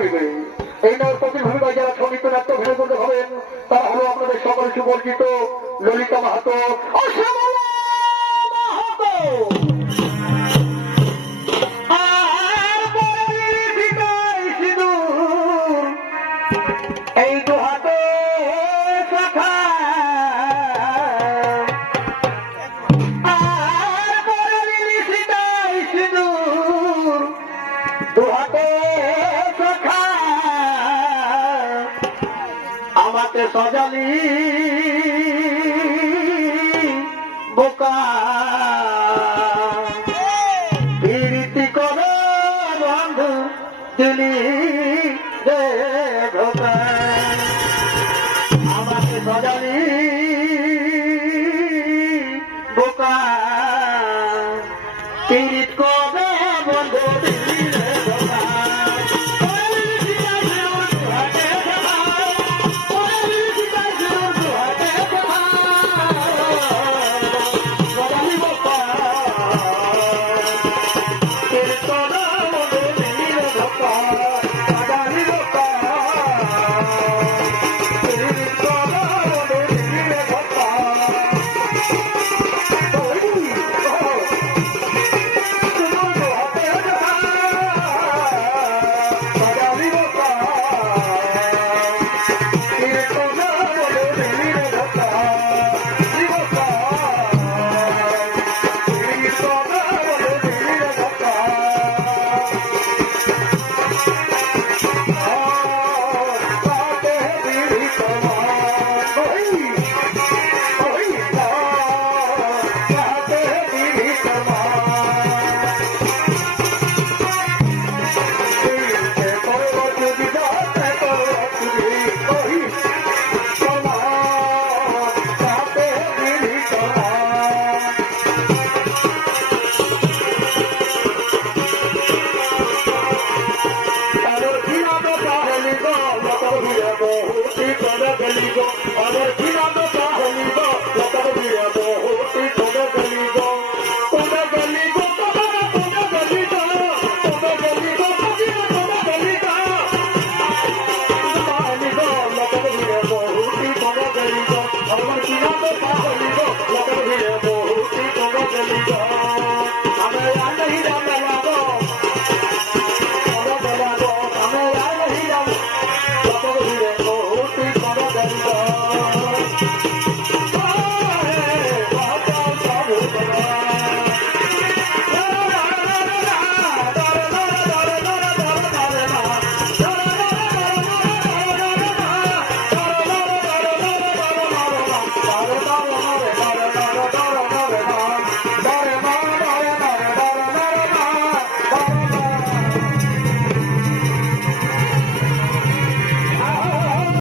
তুলিবে। এই নর্তকীর ভূমিকায় যারা ছবিতে নাট্য অভিনয় করতে হবেন তারা হলো আপনাদের সকল সুপরিচিত ললিতা মাহাতো ও শ্যামলা মাহাতো। এই দু হাতে শাখা আর পরলি সীতাই সিঁদুর দু হাতে শাখা আমাকে সজালি বোকা প্রীতি করে বন্ধু দিলি রে ধোকা আমাকে সজালি বোকা